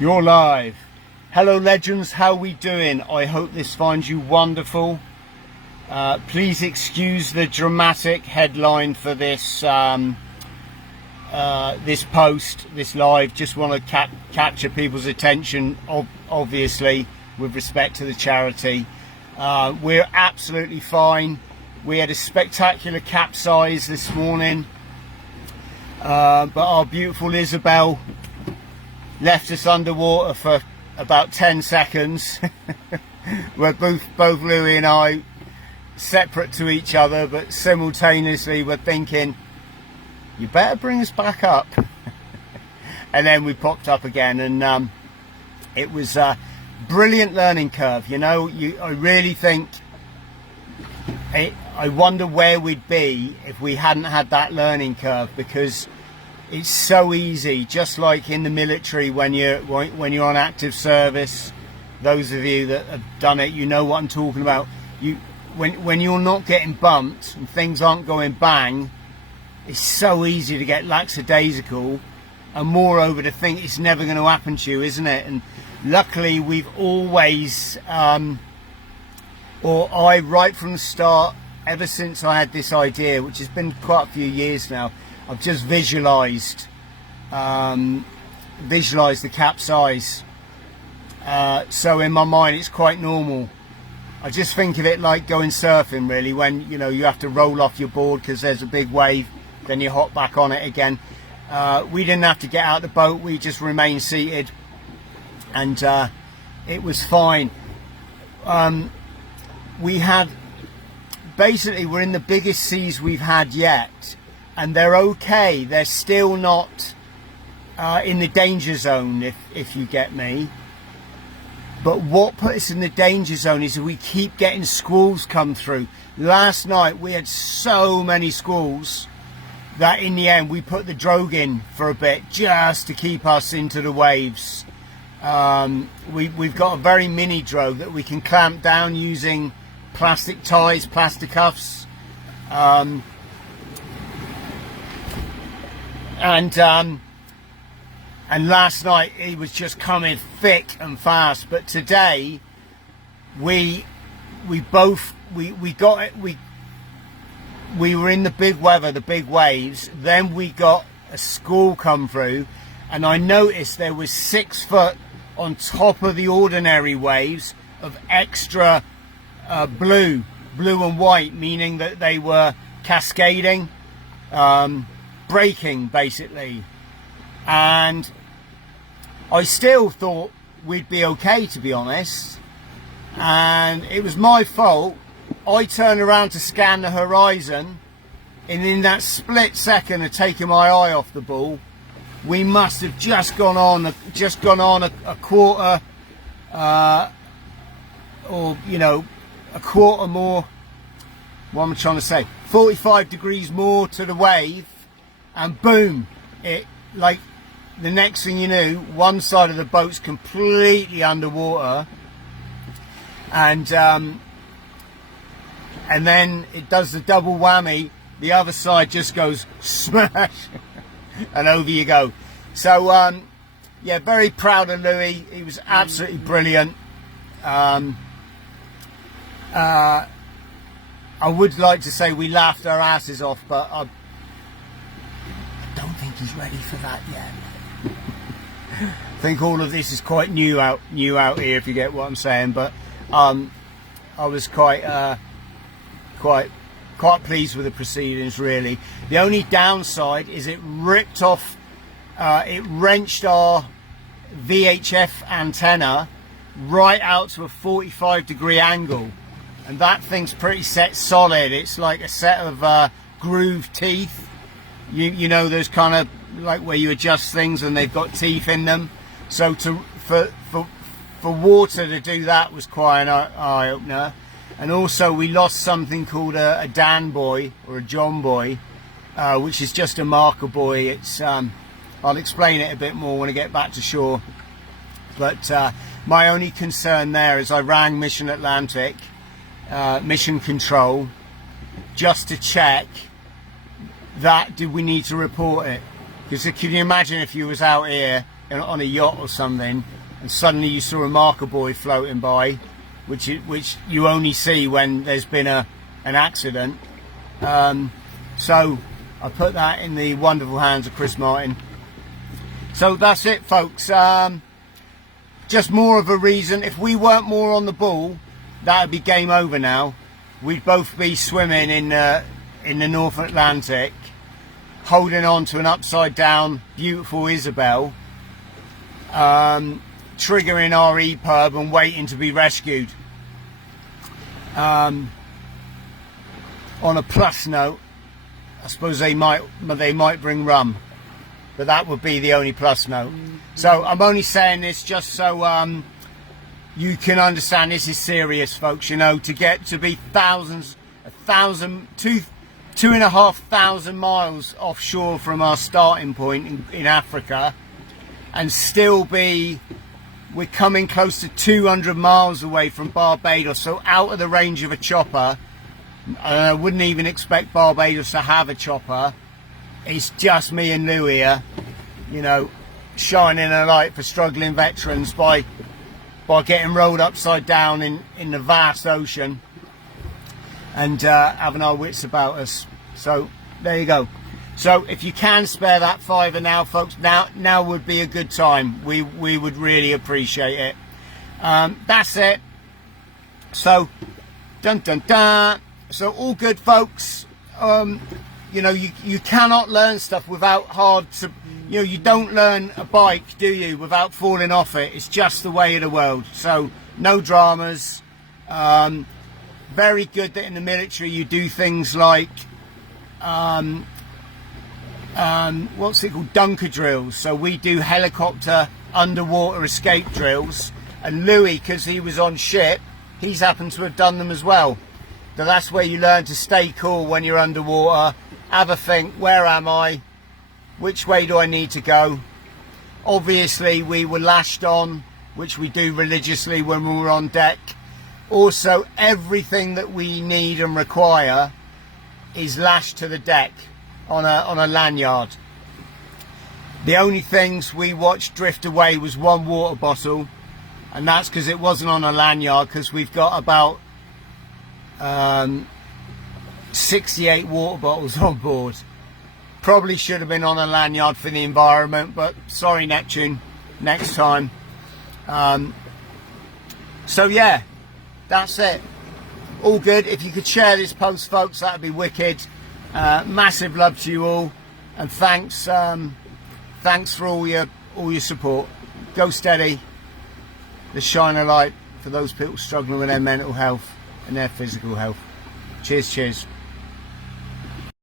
You're live. Hello legends, how we doing? I hope this finds you wonderful. Please excuse the dramatic headline for this this post, this live. Just want to capture people's attention, obviously, with respect to the charity. We're absolutely fine. We had a spectacular capsize this morning, but our beautiful Isabel left us underwater for about 10 seconds. We're both Louis and I separate to each other, but simultaneously we're thinking, you better bring us back up. And then we popped up again, and it was a brilliant learning curve. You know, I really think, I wonder where we'd be if we hadn't had that learning curve, because it's so easy, just like in the military when you're on active service. Those of you that have done it, you know what I'm talking about. When you're not getting bumped and things aren't going bang, it's so easy to get lackadaisical, and moreover to think it's never going to happen to you, isn't it? And luckily we've always, or I, right from the start, ever since I had this idea, which has been quite a few years now, I've just visualized the capsize. So in my mind it's quite normal. I just think of it like going surfing, really, when you have to roll off your board because there's a big wave, then you hop back on it again. We didn't have to get out of the boat, we just remained seated, and it was fine. We're in the biggest seas we've had yet, and they're okay. They're still not in the danger zone, if you get me. But what put us in the danger zone is that we keep getting squalls come through. Last night we had so many squalls that in the end we put the drogue in for a bit just to keep us into the waves. We've got a very mini drogue that we can clamp down using plastic ties, plastic cuffs. And last night he was just coming thick and fast, but today we were in the big weather, the big waves. Then we got a squall come through, and I noticed there was 6 foot on top of the ordinary waves of extra blue and white, meaning that they were cascading, breaking basically. And I still thought we'd be okay, to be honest, and it was my fault. I turned around to scan the horizon, and in that split second of taking my eye off the ball, we must have just gone on a quarter, or a quarter more. What am I trying to say? 45 degrees more to the wave, and boom! It, like, the next thing you knew, one side of the boat's completely underwater, and then it does the double whammy. The other side just goes smash, and over you go. So yeah, very proud of Louis. He was absolutely brilliant. I would like to say we laughed our asses off, but I don't think he's ready for that yet. I think all of this is quite new out here, if you get what I'm saying. But I was quite pleased with the proceedings, really. The only downside is it ripped off, it wrenched our VHF antenna right out to a 45-degree angle, and that thing's pretty set solid. It's like a set of grooved teeth. You know those kind of, like, where you adjust things and they've got teeth in them. So for water to do that was quite an eye opener. And also we lost something called a Dan buoy, or a John buoy, which is just a marker buoy. It's I'll explain it a bit more when I get back to shore. But my only concern there is I rang Mission Atlantic, Mission Control, just to check that did we need to report it. Because can you imagine if you was out here on a yacht or something, and suddenly you saw a marker buoy floating by, which you only see when there's been an accident. So I put that in the wonderful hands of Chris Martin. So that's it, folks. Just more of a reason. If we weren't more on the ball, that would be game over now. We'd both be swimming in the North Atlantic, holding on to an upside down beautiful Isabel, triggering our EPIRB and waiting to be rescued. On a plus note, I suppose they might bring rum, but that would be the only plus note. So I'm only saying this just so you can understand this is serious, folks. You know, to get to be thousands, 2,500 miles offshore from our starting point in Africa, and still we're coming close to 200 miles away from Barbados, so out of the range of a chopper. I wouldn't even expect Barbados to have a chopper. It's just me and Lou here, you know, shining a light for struggling veterans by getting rolled upside down in the vast ocean, and having our wits about us. So there you go. So if you can spare that £5 now, folks, now would be a good time. We would really appreciate it. That's it. So dun dun dun. So all good, folks. You know, you cannot learn stuff without you know, you don't learn a bike, do you, without falling off it. It's just the way of the world. So no dramas. Very good that in the military you do things like what's it called, dunker drills. So we do helicopter underwater escape drills, and Louis, because he was on ship, he's happened to have done them as well. So that's where you learn to stay cool when you're underwater, have a think, where am I, which way do I need to go. Obviously we were lashed on, which we do religiously when we're on deck. Also, everything that we need and require is lashed to the deck on a lanyard. The only things we watched drift away was one water bottle, and that's because it wasn't on a lanyard, because we've got about 68 water bottles on board. Probably should have been on a lanyard for the environment, but sorry Neptune, next time. So yeah, that's it. All good. If you could share this post, folks, that'd be wicked. Massive love to you all, and thanks for all your support. Go steady. Let's shine a light for those people struggling with their mental health and their physical health. Cheers.